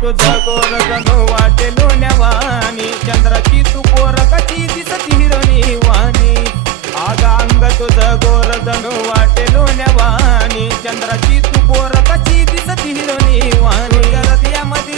तुझं गोर जणू वाटे लोण्यावानी चंद्राची तू कोर कशी दिसती हिरणी वाणी आग अंग तुझं गोर जणू वाटे लोण्यावानी चंद्राची तू कोर कशी दिसती हिरणी वाणी हृदयामध्ये